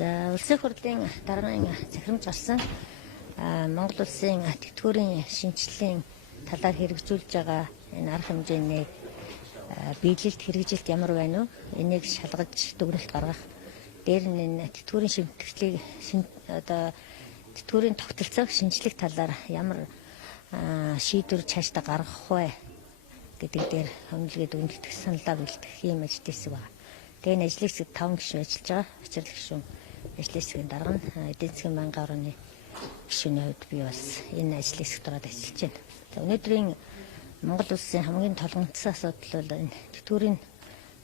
За улсын хурлын даргын захирамж болсон Монгол улсын тэтгэврийн шинжилгээний талаар хэрэгжүүлж байгаа энэ арга хэмжээний биелэлт хэрэгжилт ямар байна вэ? Энийг шалгаж дүгнэлт гаргах. Дээр нь энэ тэтгэврийн шимтгэлийг тэтгэврийн тогтолцоог шинжлэх талаар ямар шийдвэр цаашдаа гаргах вэ гэдэг дээр хөндлөгээ дүгнэлтэх саналаа бэлтгэх юм ажил хэсэг байна. Тэгээ энэ ажлын хэсэгт 5 гишүүн ажиллаж байгаа. Учир гишүүн ажлын хэсгийн дарга нь эдийн засгийн банкны орны гишүүний хувьд би бас энэ ажлын хэсэгт ороод ажиллаж байна. За өнөөдрийн Монгол улсын хамгийн толгомцсон асуудал бол энэ тэтгэврийн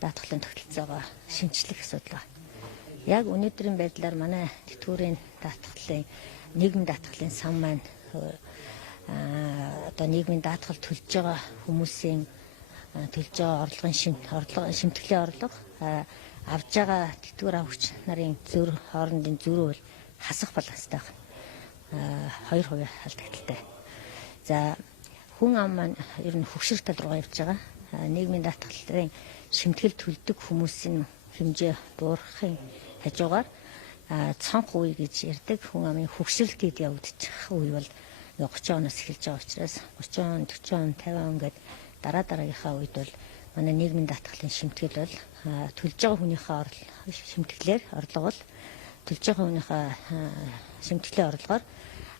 даатгалын тогтолцоогоо шинжлэх асуудал байна. Яг өнөөдрийн байдлаар манай тэтгэврийн даатгалын нийгмийн даатгалын сан маань одоо нийгмийн даатгал төлж байгаа хүмүүсийн төлж байгаа орлогын шимтгэлийн орлого авж байгаа тэтгэвэр авагч нарын хоорондын зөрүү бол хасах баланстай байна. 2% алдагдaltaй. За хүн ам маань ер нь хөгшрөх тал руу явж байгаа. Нийгмийн даатгалын шимтгэл төлдөг хүмүүсийн хэмжээ буурахын хажуугаар цонх үе гэж ярьдаг хүн амын хөгшрөлтөд явагдчих үе бол 30 оноос эхэлж байгаа учраас 30 он, 40 он, 50 он гэдэг дараагийнхаа үед бол манай нийгмийн даатгалын шимтгэл бол төлж байгаа хүнийхээ шимтгэлээр орлого бол төлж байгаа хүнийхээ шимтгэлийн орлогоор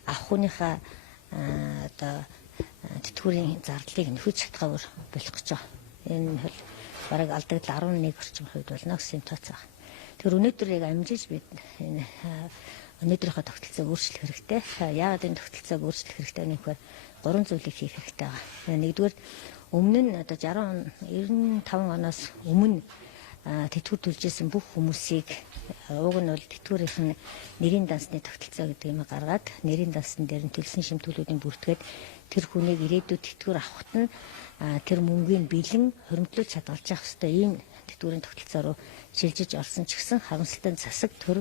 авах хүнийхээ одоо тэтгэврийн зардлыг нөхөж чадхаар болох гэж байгаа. Энэ бол бараг алдагдал 11% болно гэсэн тооцоо байна. Тэгэхээр өнөөдөр яг амжиж бид энэ өнөөдрийнхөө тогтолцоог өөрчлөх хэрэгтэй. Яагаад энэ тогтолцоог өөрчлөх хэрэгтэй вэ гэхээр 3 зүйлийг хийх хэрэгтэй байна. Нэгдүгээр өмнө нь одоо 95 оноос өмнө тэтгэвэр төлжсэн бүх хүмүүсийг уг нь бол тэтгэврийн нэрийн дансны тогтолцоо гэдэг юм гаргаад нэрийн дансан дээр нь төлсөн шимтгүүлүүдийн бүртгээд тэр хүнийг ирээдүйд тэтгэвэр авахт нь тэр мөнгөний бэлэн хөрөмтлөж чадгалж явах хэрэгтэй ийм тэтгэврийн тогтолцоо руу шилжиж орсон ч гэсэн харамсалтай засаг төр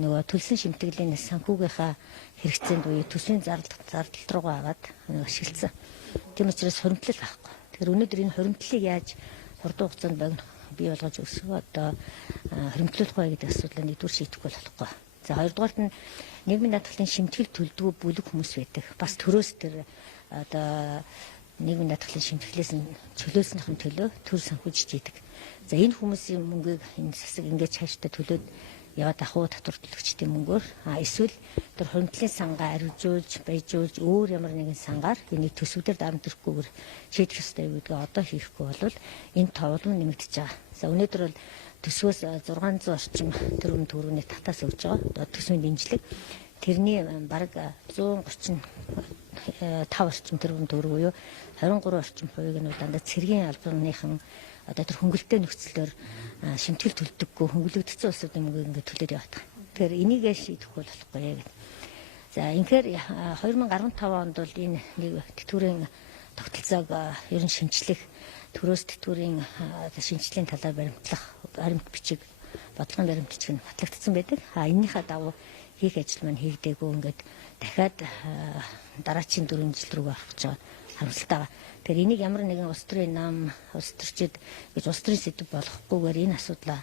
нөгөө төлсөн шимтгэлийн санхүүгийнхаа хэрэгцээнд буюу төсвийн зардал руугаа агаад ашигласан. Тийм учраас хөрөмтлөл байхгүй. Тэгэхээр өнөөдөр энэ хөрөмтлөлийг яаж хурдан хугацаанд бий болгож өсгөх одоо хөрөмтлүүлэх вэ гэдэг асуудлыг нэгдүгээр шийдэхгүй болохгүй. За хоёрдугаарт нь нийгмийн даатгалын шимтгэл төлдөг бүлэг хүмүүс байдаг. Бас төрөөс тэр одоо нийгмийн даатгалын шимтгэлээс нь чөлөөснийхэн төлөө төр санхүүжиж идэг. За энэ хүмүүсийн мөнгийг энэ засаг ингээд цаашдаа төлөөд яваад ахуй татвар төлөгчдийн мөнгөөр эсвэл тэр хөрөмтлийн сангаа арвижуулж, баяжуулж өөр ямар нэгэн сангаар энийг төсвөдөр дарамтлахгүйгээр шийдэх ёстой гэдгээ одоо хийхгүй бол энэ товлон нэмэгдэж байгаа. За өнөөдөр бол төсвөөс 600 орчим тэрбум төгрөгийн татаас өгж байгаа. Төсвийн дэмжлэг тэрний бараг 135 орчим тэрбум төгрөг буюу 23 орчим хувийг нь дандаа цэргийн албаныхан одоо тэр хөнгөлөлтөө нөхцлөөр шимтгэл төлдөггүй хөнгөлөгдсөн улсуудын мөнгөийг ингээд төлөөд яваад байгаа. Тэгэхээр энийг шийдэхгүй болохгүй яг. За инхээр 2015 онд бол энэ нэг тэтгэврийн тогтолцоог ер нь шинжлэх төрөөс тэтгэврийн шинжлэлийн талаар баримтлах баримт бичиг бодлогын баримт бичиг нь батлагдсан байдаг. Энийхээ дагуу хийх ажил маань хийгдээгүй ингээд дахиад дараачийн 4 жил рүү орох гэж байгаа харамсалтай байгаа. Тэгэхээр энийг ямар нэгэн улс төрийн нам, улс төрчид гэж улс төрийн сэдв болохгүйгээр энэ асуудлаа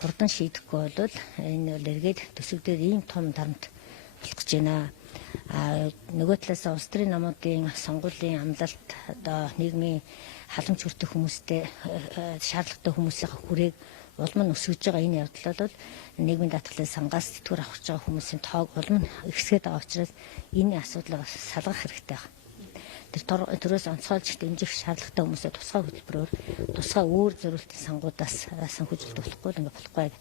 хурдан шийдэхгүй бол энэ бол эргээд төсөв дээр ийм том дарамт болох гэж байна. Нөгөө талаас улс төрийн намуудын сонгуулийн амлалт одоо нийгмийн халамж хүртэх хүмүүстэй шаардлагатай хүмүүсийн хүрээг улам нь өсгөж байгаа энэ явдал бол нийгмийн даатгалын сангаас тэтгэвэр авах гэж байгаа хүмүүсийн тоог улам ихсгээд байгаа учраас энэ асуудлыг салгах хэрэгтэй байна. Тэр төрөөс онцгойлж дэмжих шаардлагатай хүмүүсээ тусгай хөтөлбөрөөр тусгай өөр зориултын сангуудаас санхүүжилт болохгүй ингээ болохгүй.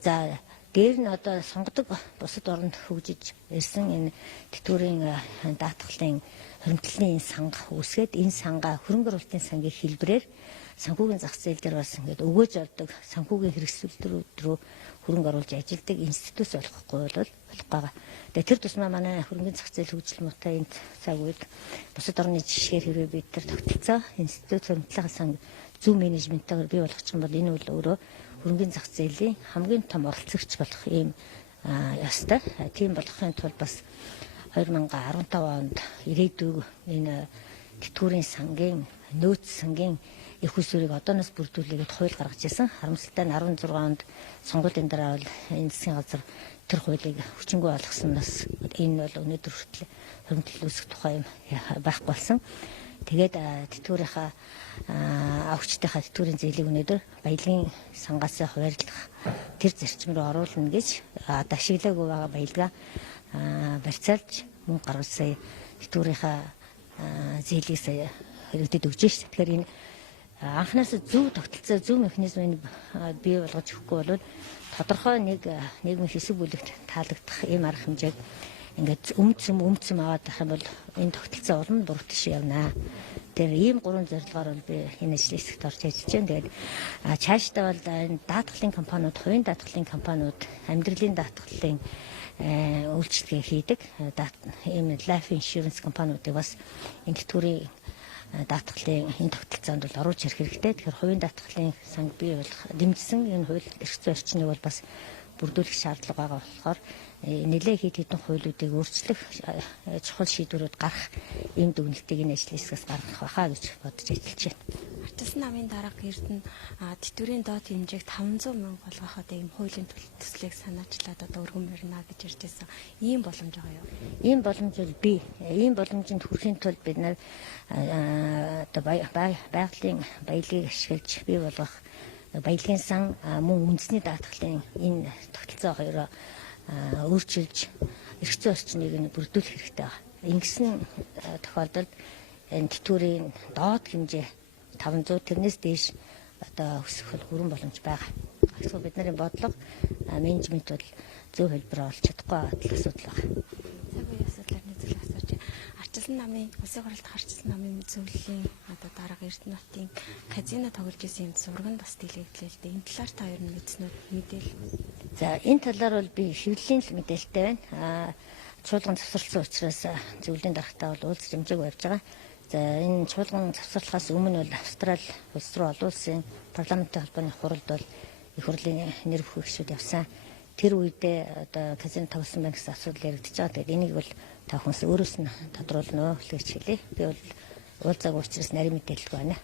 За дээр нь одоо сонгодог бусад оронд хөгжиж ирсэн энэ тэтгэврийн даатгалын хөрөмтлийн санга үүсгээд энэ сангаа хөрөнгө оруулалтын сангийн хэлбэрээр санхүүгийн зах зээл дээр бас ингээд өгөөж авдаг санхүүгийн хэрэгсэлүүд рүү хөрөнгө оруулж ажилдаг институт болохгүй бол байгаа. Тэгээ тэр тусмаа манай хөрөнгөний зах зээл хөгжил муутай энэ цаг үед бусад орны жишгээр хэрвээ бид тэр тогтолцоо институт хөрөнгөлийн санг зөв менежменттайгаар бий болгох юм бол энэ бол өөрөө хөрөнгөний зах зээлийн хамгийн том оролцогч болох ийм ёстой. Тийм болохын тулд бас 2015 онд ирээдүйг энэ тэтгэврийн сангийн нөөц сангийн их усүрийг одооноос бүрдүүлээгээд хууль гаргаж ирсэн. Харамсалтай нь 16 онд сонгуулийн дараа бол энэ засгийн газар тэр хуулийг хүчингүй болгосноос энэ бол өнөөдөр хүртэл хөрөмтөл үүсэх тухай юм байхгүй болсон. Тэгээд тэтгэврийнхаа авчтайхаа тэтгэврийн зээлийг өнөөдөр баялагын сангаас хуваарлах тэр зарчим руу оруулна гэж ашиглаагүй байгаа баялгаа барьцаалж мөнгө гаргаж сая тэтгэврийнхаа зээлийг сая хэрэгдэд өгч шээ. Тэгэхээр энэ анхнаасаа зөв тогтолцоо зөв механизмыг бий болгож өгөхгүй бол тодорхой нэг нийгмийн хэсэг бүлэгт таалагдах ийм арга хэмжээг ингээд өмцөм аваад байх юм бол энэ тогтолцоо уран буруутай явна. Тэр ийм гурван зорилгоор бол би энэ ажлын хэсэгт орж ажиллаж байна. Тэгээд цаашдаа бол энэ даатгалын компаниуд, хувийн даатгалын компаниуд, амьдралын даатгалын үйлчлэгээ хийдэг ийм life insurance компаниудыг бас энэ тэтгэврийн даатгалын энэ тогтолцоонд бол оруулж ирэх хэрэгтэй. Тэгэхээр хувийн даатгалын санг бий болох дэмжсэн энэ хууль эрх зүйн орчныг бол бас бүрдүүлэх шаардлага байгаа болохоор нэлээд хэд хэдэн хуулиудыг өөрчлөх чухал шийдвэрүүд гарах ийм дүгнэлтийг энэ ажлын хэсгээс гаргах байхаа гэж бодож ажиллаж байна. Ардчилсан намын дарга Эрдэнэ тэтгэврийн доод хэмжээг 500 мянга болгоход ийм хуулийн төслийг санаачлаад одоо өргөн барина гэж ярьж байсан. Ийм боломж байгаа юу? Ийм боломж бол бий. Ийм боломжинд хүрэхийн тулд бид нар одоо байгалийн баялагийг ашиглаж бий болгох баялагын сан мөн үндэсний даатгалын энэ тогтолцоо хоёроо өөрчилж эрх зүйн орчныг нь бүрдүүлэх хэрэгтэй байна. Ингэсэн тохиолдолд энэ тэтгэврийн доод хэмжээ 500 тэрнээс дээш одоо өсөх хүрэн боломж байгаа. Гэсэн бид нарын бодлого менежмент бол зөв хэлбэр олж чадахгүй асуудал байна. Цаг үеийн асуудлаар нэзүүлэх асууж байна. Ардчилсан намын улсын хурлд харчилсан намын зөвлөлийн одоо дарга Эрдэнэ хотын казино тоглож исэн юм зураг нь бас дэлгэглээ л дээ. Энэ талаар та ер нь мэдснүүд мэдээлэл. За энэ талаар бол би хэвлэлийн л мэдээлэлтэй байна. Чуулган завсарласан учраас зөвлөлийн даргатаа бол уулзч хэмжээг явж байгаа. За энэ чуулган завсарлахаас өмнө бол Австрали улс руу олон улсын парламентын холбооны хуралд бол их хурлын нэр бүхэгчүүд явсан. Тэр үедээ одоо казино тоглосон байх гэсэн асуудал яригдчихэж байгаа. Тэгээд энийг бол та бүхэн өөрөөс нь тодруулна уу гэж хэлье. Би бол уулзаагүй учраас нарийн мэдээлэлгүй байна.